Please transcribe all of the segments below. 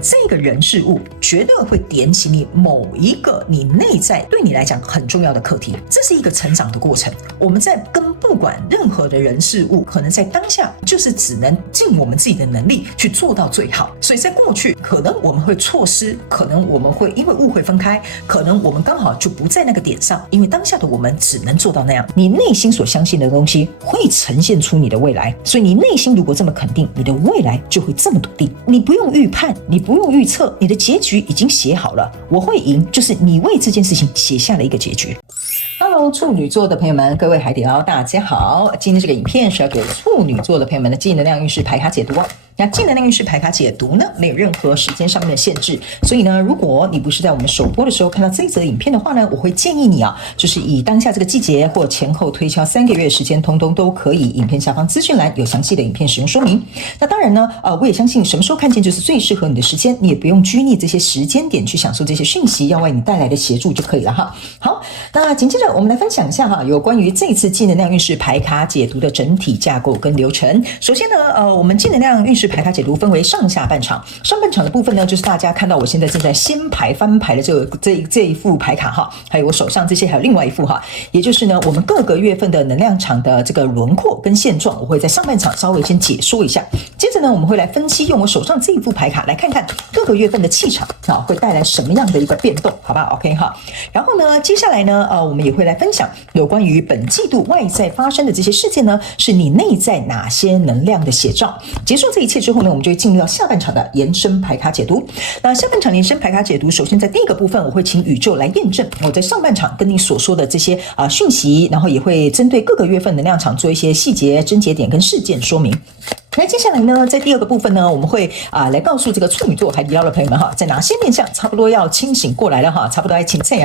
这个人事物绝对会点起你某一个你内在对你来讲很重要的课题，这是一个成长的过程。我们在跟不管任何的人事物，可能在当下就是只能尽我们自己的能力去做到最好。所以在过去，可能我们会错失，可能我们会因为误会分开，可能我们刚好就不在那个点上，因为当下的我们只能做到那样。你内心所相信的东西会呈现出你的未来，所以你内心如果这么肯定，你的未来就会这么笃定。你不用预判，你不用预测，你的结局已经写好了。我会赢，就是你为这件事情写下了一个结局。Hello， 处女座的朋友们，各位海底捞，大家好。今天这个影片是要给处女座的朋友们的正能量运势牌卡解读哦。那正能量运势牌卡解读呢，没有任何时间上面的限制，所以呢，如果你不是在我们首播的时候看到这一则影片的话呢，我会建议你就是以当下这个季节或前后推敲3个月的时间，通通都可以。影片下方资讯栏有详细的影片使用说明。那当然呢，我也相信什么时候看见就是最适合你的时间，你也不用拘泥这些时间点去享受这些讯息要为你带来的协助就可以了哈。好，那紧接着我们来分享一下有关于这次正能量运势牌卡解读的整体架构跟流程。首先呢，我们正能量运势牌卡解读分为上下半场。上半场的部分呢，就是大家看到我现在正在掀牌翻牌的这一副牌卡哈，还有我手上这些，还有另外一副哈，也就是呢，我们各个月份的能量场的这个轮廓跟现状，我会在上半场稍微先解说一下。接着呢，我们会来分析，用我手上这一副牌卡来看看各个月份的气场会带来什么样的一个变动，好不好 ？OK 哈。然后呢，接下来呢，我们也会来分享有关于本季度外在发生的这些事件呢，是你内在哪些能量的写照。结束这一切之后呢，我们就会进入到下半场的延伸牌卡解读。那下半场延伸牌卡解读，首先在第一个部分，我会请宇宙来验证我在上半场跟你所说的这些讯息，然后也会针对各个月份能量场做一些细节、症结点跟事件说明。那接下来呢，在第二个部分呢，我们会来告诉这个处女座海底捞的朋友们在哪些面向差不多要清醒过来了差不多要清醒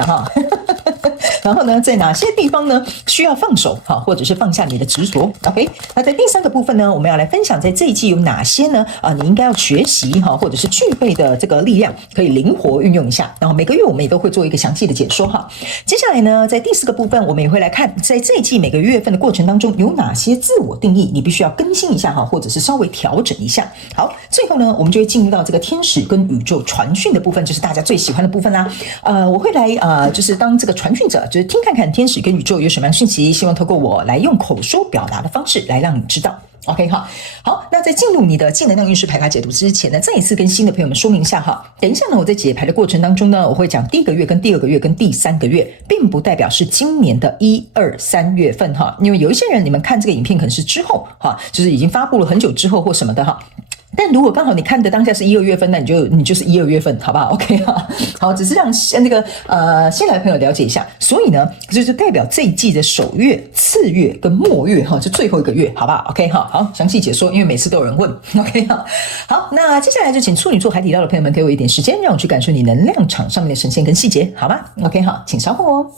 然后呢，在哪些地方呢需要放手或者是放下你的执着 ？OK， 那在第三个部分呢，我们要来分享在这一季有哪些呢你应该要学习或者是具备的这个力量，可以灵活运用一下。然后每个月我们也都会做一个详细的解说接下来呢，在第四个部分，我们也会来看在这一季每个月份的过程当中有哪些自我定义，你必须要更新一下或者是稍微调整一下。好，最后呢，我们就会进入到这个天使跟宇宙传讯的部分，就是大家最喜欢的部分啦。我会来就是当这个传讯者，就是听看看天使跟宇宙有什么样的讯息，希望透过我来用口说表达的方式来让你知道。OK 好，那在进入你的正能量运势牌卡解读之前呢，再一次跟新的朋友们说明一下等一下呢，我在解牌的过程当中呢，我会讲第一个月跟第二个月跟第三个月，并不代表是今年的1、2、3月份因为有一些人你们看这个影片可能是之后就是已经发布了很久之后或什么的但如果刚好你看的当下是1、2月份，那你就是1、2月份，好不好 ？OK 好，只是让那个新来的朋友了解一下。所以呢，就是代表这一季的首月、次月跟末月就最后一个月，好不好 ？OK 好，详细解说，因为每次都有人问 ，OK 好，那接下来就请处女座海底捞的朋友们给我一点时间，让我去感受你能量场上面的呈现跟细节，好吗 ？OK 好，请稍后哦。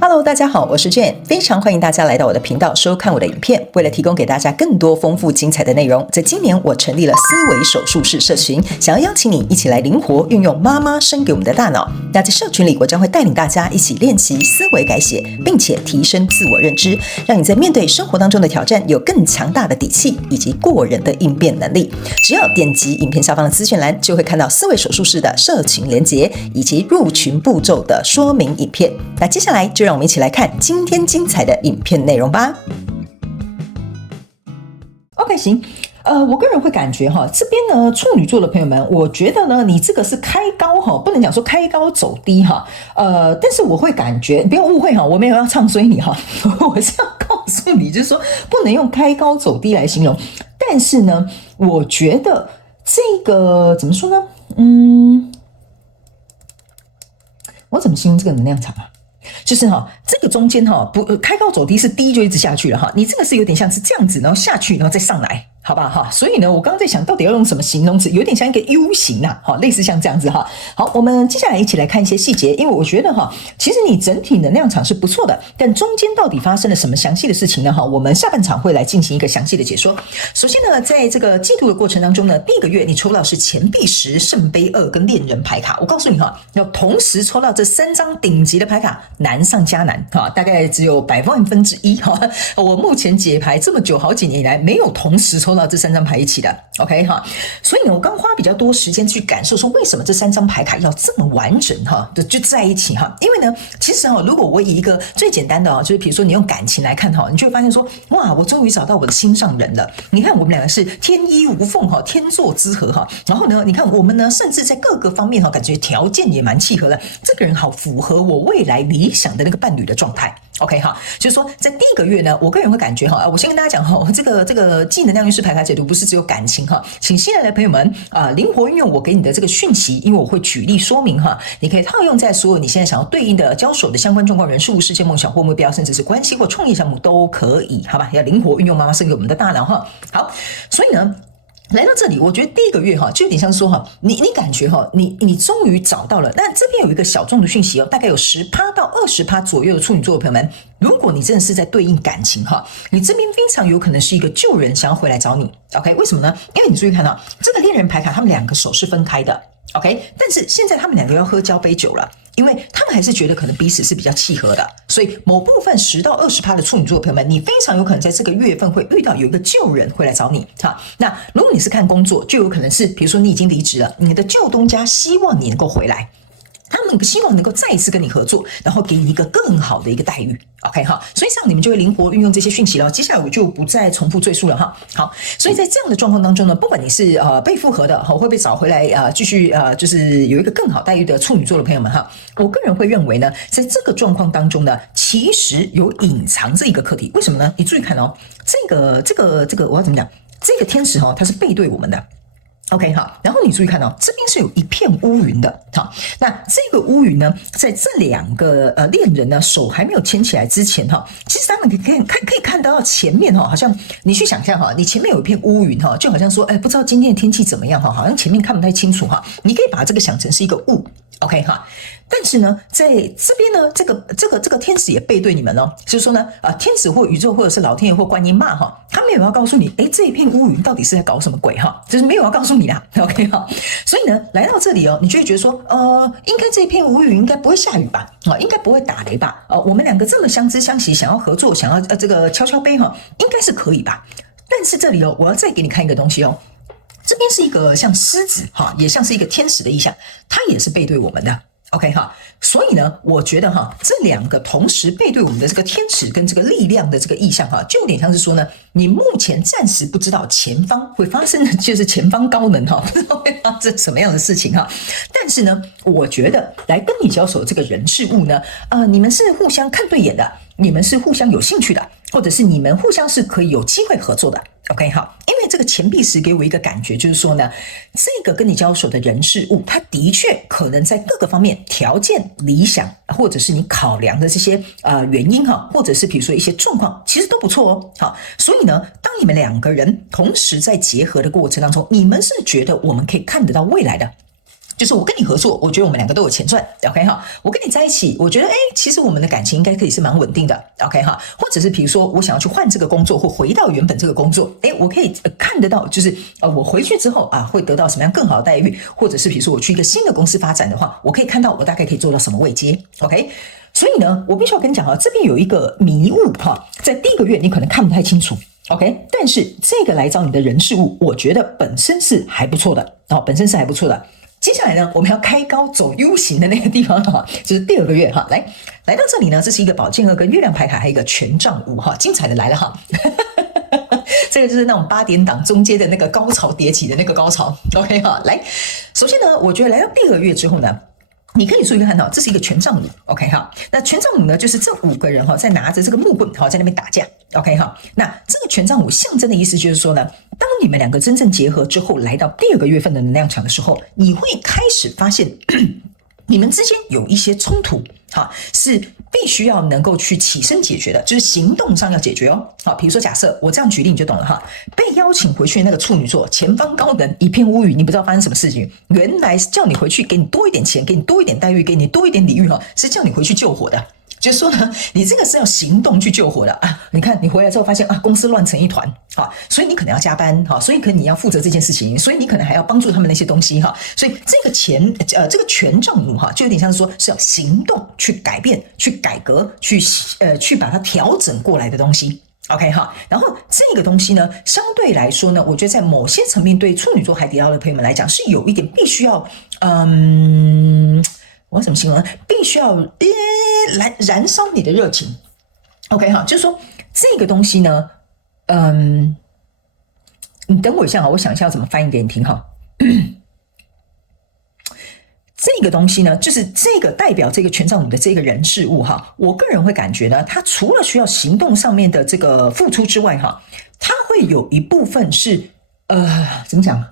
Hello， 大家好，我是 Jane， 非常欢迎大家来到我的频道收看我的影片。为了提供给大家更多丰富精彩的内容，在今年我成立了思维手术室社群，想要邀请你一起来灵活运用妈妈生给我们的大脑。那在社群里，我将会带领大家一起练习思维改写，并且提升自我认知，让你在面对生活当中的挑战有更强大的底气以及过人的应变能力。只要点击影片下方的资讯栏，就会看到思维手术室的社群连结以及入群步骤的说明影片。那接下来就让我们一起来看今天精彩的影片内容吧。OK， 行。我个人会感觉这边呢，处女座的朋友们，我觉得呢，你这个是开高不能讲说开高走低但是我会感觉，不要误会我没有要唱衰你我是要告诉你，就是说不能用开高走低来形容。但是呢，我觉得这个怎么说呢？我怎么形容这个能量场就是这个中间不开高走低是低就一直下去了你这个是有点像是这样子，然后下去，然后再上来，好吧所以呢，我刚刚在想到底要用什么形容词，有点像一个 U 型类似像这样子好，我们接下来一起来看一些细节，因为我觉得其实你整体能量场是不错的，但中间到底发生了什么详细的事情呢我们下半场会来进行一个详细的解说。首先呢，在这个季度的过程当中呢，第一个月你抽到是钱币10、圣杯2跟恋人牌卡。我告诉你要同时抽到这3张顶级的牌卡，难上加难大概只有1%我目前解牌这么久好几年以来没有同时抽抽到这3张牌一起的 ，OK 哈。所以呢，我刚花比较多时间去感受说，为什么这3张牌卡要这么完整哈，就在一起哈。因为呢，其实哈，如果我以一个最简单的啊，就是比如说你用感情来看哈，你就会发现说，哇，我终于找到我的心上人了。你看我们两个是天衣无缝哈，天作之合哈。然后呢，你看我们呢，甚至在各个方面哈，感觉条件也蛮契合的。这个人好符合我未来理想的那个伴侣的状态。OK 哈，就是说在第一个月呢，我个人会感觉哈，我先跟大家讲哈，这个技能量运势牌卡解读不是只有感情哈，请新来的朋友们灵活运用我给你的这个讯息，因为我会举例说明哈，你可以套用在所有你现在想要对应的交手的相关状况、人事物、事件、梦想或目标，甚至是关系或创业项目都可以，好吧？要灵活运用妈妈生给我们的大脑哈。好，所以呢，来到这里，我觉得第一个月哈，就有点像说哈，你感觉哈，你终于找到了。那这边有一个小众的讯息哦，大概有10%到20%左右的处女座的朋友们，如果你真的是在对应感情哈，你这边非常有可能是一个旧人想要回来找你。OK， 为什么呢？因为你注意看到这个恋人牌卡，他们2个手是分开的。OK， 但是现在他们2个要喝交杯酒了。因为他们还是觉得可能彼此是比较契合的，所以某部分10到20%的处女座的朋友们，你非常有可能在这个月份会遇到有一个旧人会来找你哈。那如果你是看工作，就有可能是比如说你已经离职了，你的旧东家希望你能够回来。他们希望能够再一次跟你合作，然后给你一个更好的一个待遇 ，OK 哈，所以这样你们就会灵活运用这些讯息了。接下来我就不再重复赘述了哈。好，所以在这样的状况当中呢，不管你是被复合的，会被找回来继续就是有一个更好待遇的处女座的朋友们哈，我个人会认为呢，在这个状况当中呢，其实有隐藏这一个课题。为什么呢？你注意看哦，这个我要怎么讲？这个天使哈，它是背对我们的。OK 哈，然后你注意看到这边是有一片乌云的，好，那这个乌云呢，在这2个恋人呢手还没有牵起来之前哈，其实他们可以看到前面哈，好像你去想象哈，你前面有一片乌云哈，就好像说不知道今天的天气怎么样哈，好像前面看不太清楚哈，你可以把这个想成是一个雾。OK 哈，但是呢，在这边呢，这个天使也背对你们哦，就是说呢，天使或宇宙或者是老天爷或观音骂哈，他没有要告诉你，这一片乌云到底是在搞什么鬼哈，就是没有要告诉你啦 ，OK 哈，所以呢，来到这里哦，你就会觉得说，应该这一片乌云应该不会下雨吧，应该不会打雷吧，我们2个这么相知相惜，想要合作，想要这个敲敲杯哈，应该是可以吧，但是这里哦，我要再给你看一个东西哦。这边是一个像狮子哈，也像是一个天使的意象，它也是背对我们的 ，OK 哈。所以呢，我觉得哈，这2个同时背对我们的这个天使跟这个力量的这个意象哈，就有点像是说呢，你目前暂时不知道前方会发生的，就是前方高能哈，不知道会发生什么样的事情哈。但是呢，我觉得来跟你交手的这个人事物呢，你们是互相看对眼的，你们是互相有兴趣的，或者是你们互相是可以有机会合作的。OK 好，因为这个钱币石给我一个感觉，就是说呢，这个跟你交手的人事物，它的确可能在各个方面条件理想，或者是你考量的这些原因哈，或者是比如说一些状况，其实都不错哦。好，所以呢，当你们2个人同时在结合的过程当中，你们是觉得我们可以看得到未来的。就是我跟你合作，我觉得我们2个都有钱赚 ，OK 哈。我跟你在一起，我觉得其实我们的感情应该可以是蛮稳定的 ，OK 哈。或者是比如说我想要去换这个工作，或回到原本这个工作，我可以看得到，就是我回去之后会得到什么样更好的待遇，或者是比如说我去一个新的公司发展的话，我可以看到我大概可以做到什么位阶 ，OK。所以呢，我必须要跟你讲这边有一个迷雾哈，在第一个月你可能看不太清楚。OK， 但是这个来找你的人事物，我觉得本身是还不错的本身是还不错的。接下来呢，我们要开高走 U 型的那个地方哈，就是第2个月哈，来到这里呢，这是一个宝剑2跟月亮牌卡，还有一个权杖5哈，精彩的来了哈。这个就是那种8点档中间的那个高潮迭起的那个高潮 ，OK 哈。来，首先呢，我觉得来到第2个月之后呢，你可以注意看到，这是一个权杖5 ，OK 哈。那权杖5呢，就是这5个人在拿着这个木棍在那边打架 ，OK 哈。那这个权杖5象征的意思就是说呢，当你们2个真正结合之后，来到第2个月份的能量场的时候，你会开始发现你们之间有一些冲突是必须要能够去起身解决的，就是行动上要解决哦。好，比如说假设我这样举例你就懂了哈。被邀请回去的那个处女座，前方高能一片乌云，你不知道发生什么事情，原来是叫你回去，给你多一点钱，给你多一点待遇，给你多一点礼遇是叫你回去救火的。就是说呢，你这个是要行动去救火的你看你回来之后发现公司乱成一团所以你可能要加班所以可能你要负责这件事情，所以你可能还要帮助他们那些东西所以这个这个权杖5就有点像是说是要行动去改变、去改革、去把它调整过来的东西。OK 哈，然后这个东西呢，相对来说呢，我觉得在某些层面对处女座海底捞的朋友们来讲，是有一点必须要，我要怎么形容呢？必须要燃烧你的热情。OK 哈，就是说这个东西呢，你等我一下哈，我想一下要怎么翻译给你听哈。这个东西呢，就是这个代表这个权杖五的这个人事物哈，我个人会感觉呢，它除了需要行动上面的这个付出之外哈，它会有一部分是怎么讲？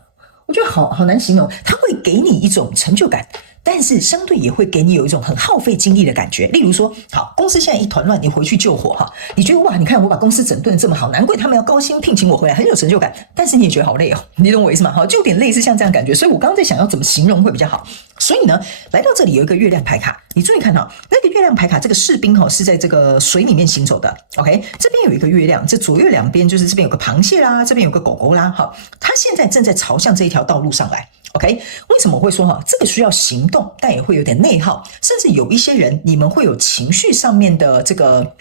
我觉得好难形容，它会给你一种成就感。但是相对也会给你有一种很耗费精力的感觉。例如说，好，公司现在一团乱，你回去救火哈，你觉得哇，你看我把公司整顿这么好，难怪他们要高薪聘请我回来，很有成就感。但是你也觉得好累哦，你懂我意思吗？好，就有点类似像这样的感觉。所以我刚刚在想要怎么形容会比较好。所以呢，来到这里有一个月亮牌卡，你注意看哈，那个月亮牌卡这个士兵哈是在这个水里面行走的。OK， 这边有一个月亮，这左右两边就是这边有个螃蟹啦，这边有个狗狗啦，哈，它现在正在朝向这一条道路上来。OK， 为什么我会说哈？这个需要行动，但也会有点内耗，甚至有一些人，你们会有情绪上面的这个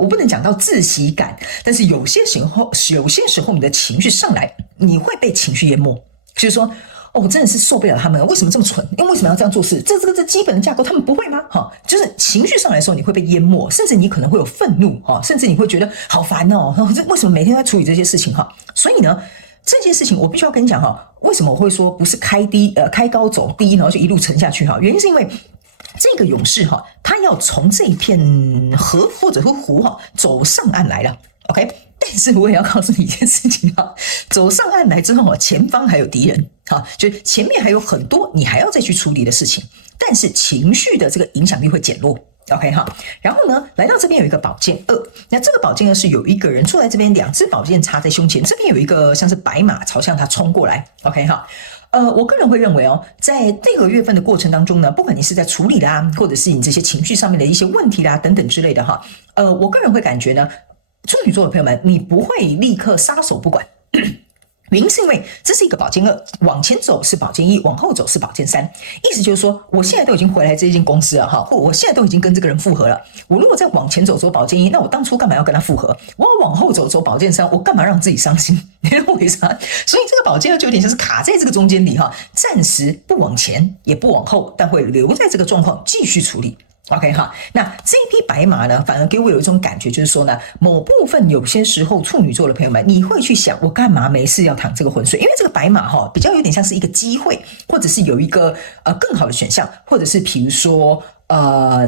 我不能讲到窒息感，但是有些时候你的情绪上来，你会被情绪淹没，就是说。我真的是受不了他们，为什么这么蠢？因为为什么要这样做事？这基本的架构他们不会吗？就是情绪上来的时候，你会被淹没，甚至你可能会有愤怒，甚至你会觉得好烦哦，为什么每天都在处理这些事情？所以呢，这些事情我必须要跟你讲为什么我会说不是开高走低，然后就一路沉下去原因是因为这个勇士他要从这一片河或者是湖走上岸来了。OK， 但是我也要告诉你一件事情走上岸来之后前方还有敌人就前面还有很多你还要再去处理的事情，但是情绪的这个影响力会减弱。OK 然后呢，来到这边有一个宝剑2，那这个宝剑2是有一个人坐在这边，两只宝剑插在胸前，这边有一个像是白马朝向他冲过来。OK 我个人会认为在这个月份的过程当中呢，不管你是在处理啦，或者是你这些情绪上面的一些问题啦等等之类的我个人会感觉呢，处女座的朋友们，你不会立刻撒手不管。原因是因为这是一个宝剑2，往前走是宝剑1，往后走是宝剑3。意思就是说，我现在都已经回来这间公司了或我现在都已经跟这个人复合了。我如果再往前走宝剑1，那我当初干嘛要跟他复合？我要往后走宝剑3，我干嘛让自己伤心？你懂我意思吗？所以这个宝剑2就有点像是卡在这个中间里暂时不往前也不往后，但会留在这个状况继续处理。OK 那这一匹白马呢，反而给我有一种感觉，就是说呢，某部分有些时候处女座的朋友们，你会去想，我干嘛没事要淌这个浑水？因为这个白马比较有点像是一个机会，或者是有一个更好的选项，或者是比如说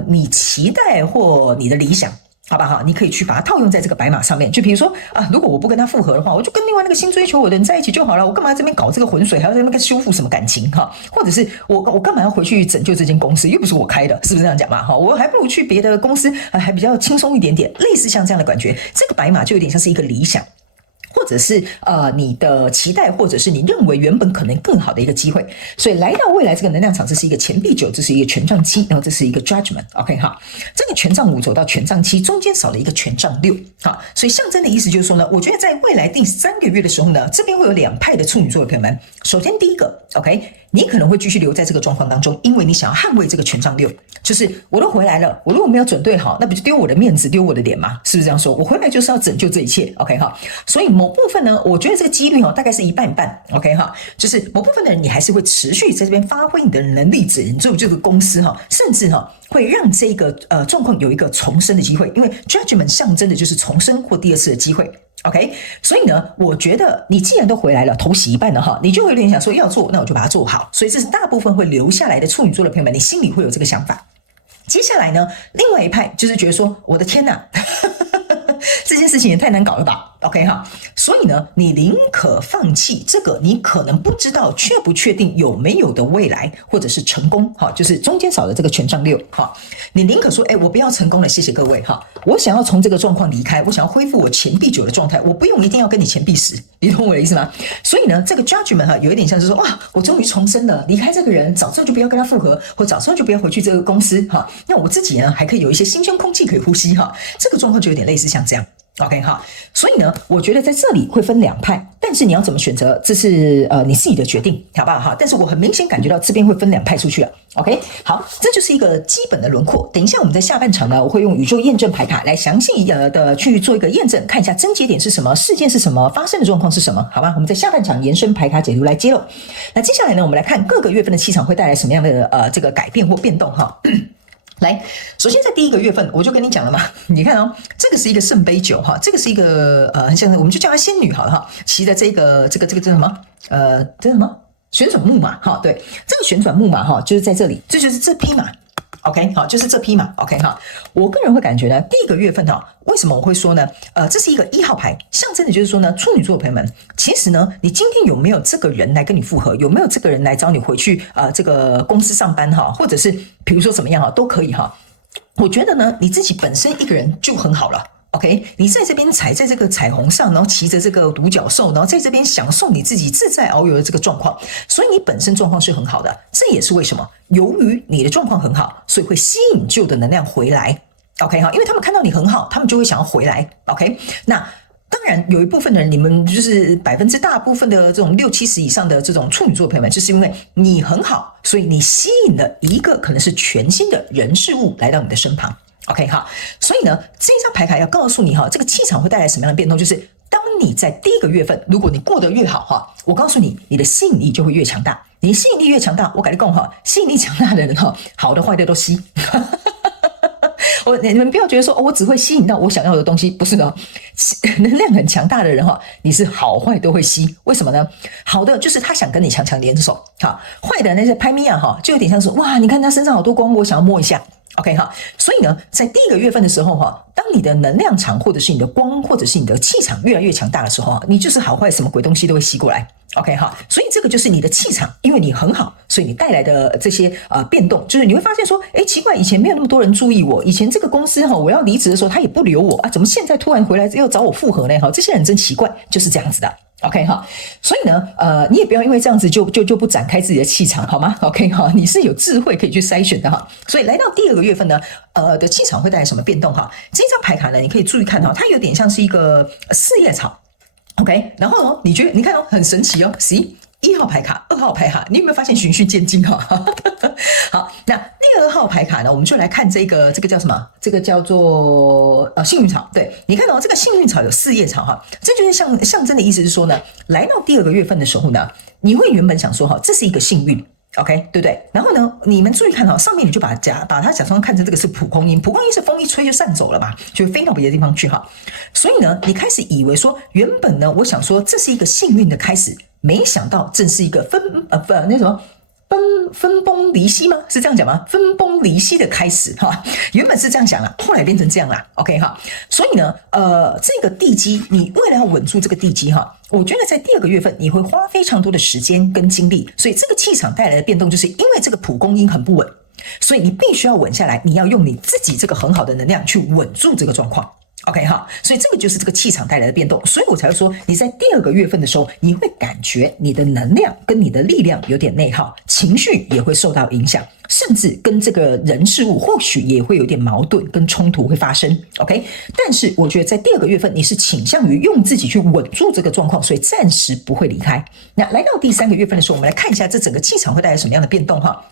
你期待或你的理想。好不好？你可以去把它套用在这个白马上面，就比如说如果我不跟他复合的话，我就跟另外那个新追求我的人在一起就好了，我干嘛在这边搞这个浑水，还要在那边修复什么感情或者是我干嘛要回去拯救这间公司，又不是我开的，是不是这样讲嘛？我还不如去别的公司还比较轻松一点点，类似像这样的感觉，这个白马就有点像是一个理想。或者是你的期待，或者是你认为原本可能更好的一个机会，所以来到未来这个能量场，这是一个钱币9，这是一个权杖7，然后这是一个 judgment。OK 这个权杖5走到权杖7，中间少了一个权杖6所以象征的意思就是说呢，我觉得在未来第3个月的时候呢，这边会有2派的处女座的朋友们。首先第一个 OK， 你可能会继续留在这个状况当中，因为你想要捍卫这个权杖6，就是我都回来了，我如果没有准备好，那不就丢我的面子，丢我的脸吗？是不是这样说？我回来就是要拯救这一切。OK 所以某部分呢，我觉得这个几率大概是一半一半。OK 就是某部分的人你还是会持续在这边发挥你的能力，拯救这个公司甚至会让这个状况有一个重生的机会，因为 judgment 象征的就是重生或第2次的机会。OK， 所以呢，我觉得你既然都回来了，头洗一半了你就会有点想说要做，那我就把它做好。所以这是大部分会留下来的处女座的朋友们，你心里会有这个想法。接下来呢，另外一派就是觉得说，我的天哪，这件事情也太难搞了吧。OK 所以呢，你宁可放弃这个你可能不知道确不确定有没有的未来，或者是成功就是中间少了这个权杖6你宁可说我不要成功了，谢谢各位我想要从这个状况离开，我想要恢复我钱币9的状态，我不用一定要跟你钱币10，你懂我的意思吗？所以呢，这个 judgment 有一点像是说我终于重生了，离开这个人，早知道就不要跟他复合，或早知道就不要回去这个公司那我自己呢还可以有一些新鲜空气可以呼吸这个状况就有点类似像这样。OK 哈，所以呢，我觉得在这里会分两派，但是你要怎么选择，这是你自己的决定，好不好哈？但是我很明显感觉到这边会分两派出去了。OK， 好，这就是一个基本的轮廓。等一下我们在下半场呢，我会用宇宙验证牌卡来详细的去做一个验证，看一下症结点是什么，事件是什么，发生的状况是什么，好吧？我们在下半场延伸牌卡解读来揭露。那接下来呢，我们来看各个月份的气场会带来什么样的这个改变或变动哈。来，首先在第一个月份，我就跟你讲了嘛，你看哦，这个是一个圣杯九哈，这个是一个像我们就叫她仙女好了哈，骑的这个这什么这什么旋转木马哈，对，这个旋转木马哈，就是在这里，这就是这匹马。OK， 好，就是这匹马。OK， 哈，我个人会感觉呢，第一个月份哈，为什么我会说呢？这是一个1号牌，象征的就是说呢，处女座的朋友们，其实呢，你今天有没有这个人来跟你复合，有没有这个人来找你回去这个公司上班哈，或者是比如说怎么样哈，都可以哈。我觉得呢，你自己本身一个人就很好了。OK， 你在这边踩在这个彩虹上，然后骑着这个独角兽，然后在这边享受你自己自在遨游的这个状况，所以你本身状况是很好的。这也是为什么，由于你的状况很好，所以会吸引旧的能量回来。OK 哈，因为他们看到你很好，他们就会想要回来。OK， 那当然有一部分的人，你们就是大部分的这种60-70%以上的这种处女座朋友们，就是因为你很好，所以你吸引了一个可能是全新的人事物来到你的身旁。OK 哈，所以呢，这张牌卡要告诉你哈，这个气场会带来什么样的变动？就是当你在第一个月份，如果你过得越好哈，我告诉你，你的吸引力就会越强大。你吸引力越强大，我跟你讲哈，吸引力强大的人哈，好的坏的都吸。你们不要觉得说我只会吸引到我想要的东西，不是的，能量很强大的人哈，你是好坏都会吸。为什么呢？好的就是他想跟你强强联手，好，坏的那些拍咪啊哈，就有点像是哇，你看他身上好多光，我想要摸一下。OK 哈，所以呢，在第一个月份的时候哈，当你的能量场或者是你的光或者是你的气场越来越强大的时候，你就是好坏什么鬼东西都会吸过来。OK 哈，所以这个就是你的气场，因为你很好，所以你带来的这些变动，就是你会发现说，哎，奇怪，以前没有那么多人注意我，以前这个公司哈，我要离职的时候他也不留我啊，怎么现在突然回来又找我复合呢？哈，这些人真奇怪，就是这样子的。OK 哈，所以呢，你也不要因为这样子就不展开自己的气场，好吗 ？OK 哈，你是有智慧可以去筛选的哈。所以来到第二个月份呢，的气场会带来什么变动哈？这张牌卡呢，你可以注意看哈，它有点像是一个四叶草 ，OK， 然后呢，你看哦，很神奇哦，1号牌卡、2号牌卡，你有没有发现循序渐进哈？好，那第2号牌卡呢，我们就来看这个叫什么？这个叫做幸运草。对，你看哦，这个幸运草有4叶草哈，这就是象征的意思是说呢，来到第2个月份的时候呢，你会原本想说哈，这是一个幸运。OK， 对不对？然后呢，你们注意看哈，上面你就把它假装看成这个是蒲公英，蒲公英是风一吹就散走了嘛，就飞到别的地方去哈。所以呢，你开始以为说，原本呢，我想说这是一个幸运的开始，没想到正是一个分崩离析吗？是这样讲吗？分崩离析的开始哈，原本是这样想啦，后来变成这样啦。OK 哈，所以呢，这个地基，你为了要稳住这个地基哈，我觉得在第2个月份你会花非常多的时间跟精力，所以这个气场带来的变动，就是因为这个蒲公英很不稳，所以你必须要稳下来，你要用你自己这个很好的能量去稳住这个状况。OK 哈，所以这个就是这个气场带来的变动，所以我才会说你在第2个月份的时候，你会感觉你的能量跟你的力量有点内耗，情绪也会受到影响，甚至跟这个人事物或许也会有点矛盾跟冲突会发生。OK， 但是我觉得在第2个月份你是倾向于用自己去稳住这个状况，所以暂时不会离开。那来到第3个月份的时候，我们来看一下这整个气场会带来什么样的变动哈。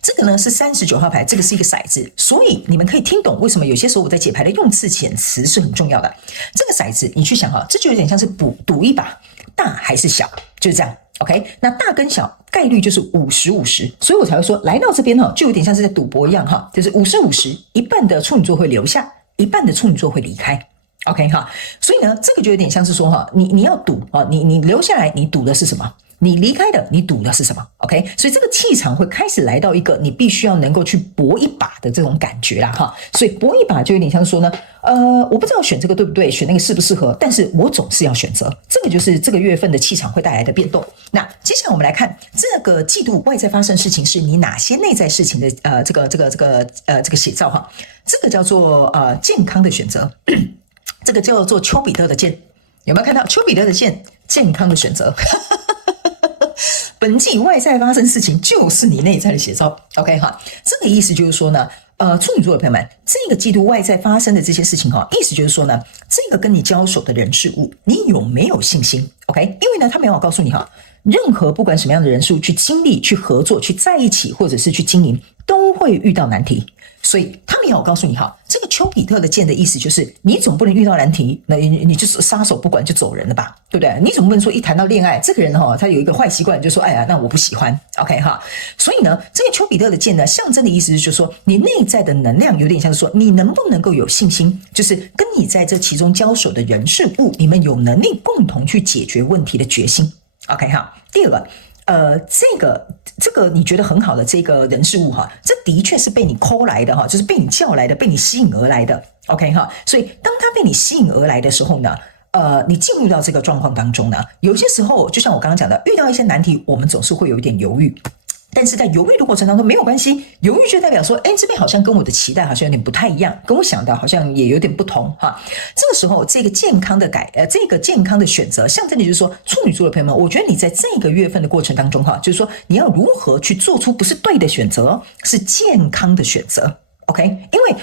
这个呢是39号牌，这个是一个骰子，所以你们可以听懂为什么有些时候我在解牌的用词遣词是很重要的。这个骰子你去想哈，这就有点像是赌一把，大还是小，就是这样。OK， 那大跟小概率就是50-50，所以我才会说来到这边哈，就有点像是在赌博一样哈，就是50-50，一半的处女座会留下，一半的处女座会离开。OK 哈，所以呢，这个就有点像是说哈，你要赌啊，你留下来，你赌的是什么？你离开的，你赌的是什么 ？OK， 所以这个气场会开始来到一个你必须要能够去搏一把的这种感觉啦，哈。所以搏一把就有点像说呢，我不知道选这个对不对，选那个适不适合，但是我总是要选择。这个就是这个月份的气场会带来的变动。那接下来我们来看这个季度外在发生事情是你哪些内在事情的这个写照哈。这个叫做健康的选择，这个叫做丘比特的箭，有没有看到丘比特的箭？健康的选择。本季外在发生事情就是你内在的写照 ，OK 哈，这个意思就是说呢，处女座的朋友们，这个季度外在发生的这些事情哈，意思就是说呢，这个跟你交手的人事物，你有没有信心 ？OK， 因为呢，他没有告诉你哈，任何不管什么样的人事物去经历、去合作、去在一起，或者是去经营，都会遇到难题。所以他没有告诉你哈，这个丘比特的箭的意思就是，你总不能遇到难题，那你就是撒手不管就走人了吧，对不对？你总不能说一谈到恋爱，这个人哈，他有一个坏习惯，就说哎呀，那我不喜欢 ，OK 哈。所以呢，这个丘比特的箭呢，象征的意思就是说，你内在的能量有点像是说，你能不能够有信心，就是跟你在这其中交手的人事物，你们有能力共同去解决问题的决心 ，OK 哈。第二个。这个你觉得很好的这个人事物哈，这的确是被你call来的哈，就是被你叫来的，被你吸引而来的 ，OK 哈。所以当他被你吸引而来的时候呢，你进入到这个状况当中呢，有些时候就像我刚刚讲的，遇到一些难题，我们总是会有一点犹豫。但是在犹豫的过程当中没有关系，犹豫就代表说，哎，这边好像跟我的期待好像有点不太一样，跟我想的好像也有点不同哈。这个时候，这个健康的选择，象征的就是说，处女座的朋友们，我觉得你在这个月份的过程当中哈，就是说你要如何去做出不是对的选择，是健康的选择 ，OK？ 因为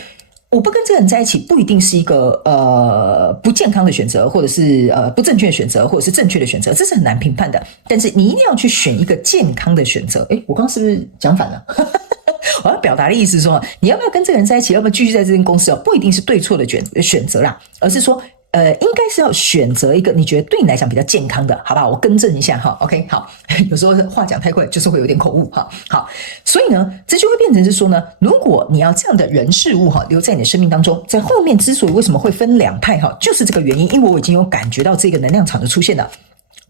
我不跟这个人在一起，不一定是一个不健康的选择，或者是不正确的选择，或者是正确的选择，这是很难评判的。但是你一定要去选一个健康的选择。诶，我刚刚是不是讲反了？我要表达的意思是说，你要不要跟这个人在一起，要不要继续在这间公司不一定是对错的选择啦，而是说应该是要选择一个你觉得对你来讲比较健康的，好吧？我更正一下哈 ，OK， 好，有时候话讲太快，就是会有点口误哈。好，所以呢，这就会变成是说呢，如果你要这样的人事物哈留在你的生命当中，在后面之所以为什么会分两派哈，就是这个原因，因为我已经有感觉到这个能量场的出现了。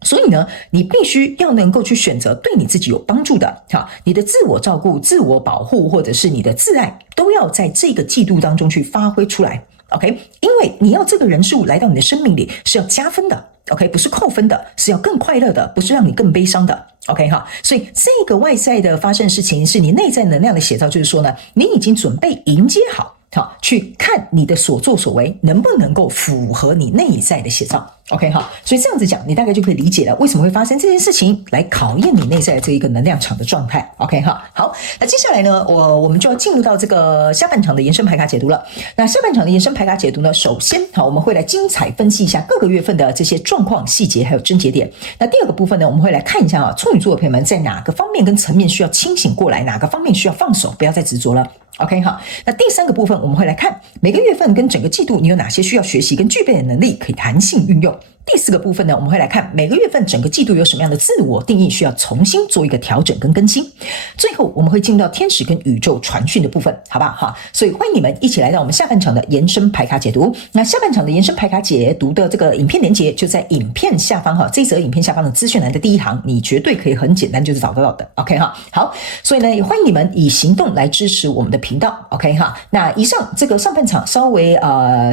所以呢，你必须要能够去选择对你自己有帮助的，你的自我照顾、自我保护，或者是你的自爱，都要在这个季度当中去发挥出来。OK， 因为你要这个人事物来到你的生命里是要加分的 ，OK， 不是扣分的，是要更快乐的，不是让你更悲伤的 ，OK 哈。所以这个外在的发生事情是你内在能量的写照，就是说呢，你已经准备迎接好，去看你的所作所为能不能够符合你内在的写照 ，OK 哈。所以这样子讲，你大概就可以理解了为什么会发生这件事情，来考验你内在的这一个能量场的状态 ，OK 哈。好，那接下来呢，我们就要进入到这个下半场的延伸牌卡解读了。那下半场的延伸牌卡解读呢，首先我们会来精彩分析一下各个月份的这些状况、细节还有症结点。那第二个部分呢，我们会来看一下处女座的朋友们在哪个方面跟层面需要清醒过来，哪个方面需要放手，不要再执着了。OK 好，那第三个部分我们会来看每个月份跟整个季度你有哪些需要学习跟具备的能力可以弹性运用。第四个部分呢，我们会来看每个月份整个季度有什么样的自我定义需要重新做一个调整跟更新。最后我们会进入到天使跟宇宙传讯的部分，好吧哈？所以欢迎你们一起来到我们下半场的延伸牌卡解读。那下半场的延伸牌卡解读的这个影片连结就在影片下方哈，这则影片下方的资讯栏的第一行，你绝对可以很简单就是找得到的。OK 哈，好，所以呢也欢迎你们以行动来支持我们的频道。OK 哈，那以上这个上半场稍微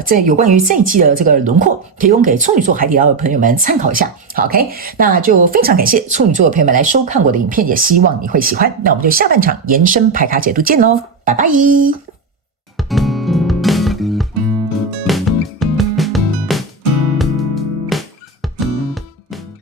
这有关于这一季的这个轮廓，提供给处女座海底捞的朋友们参考一下。好 ，OK， 那就非常感谢处女座的朋友们来收看我的影片，也希望你会喜欢。那我们就下半场延伸牌卡解读见喽，拜拜。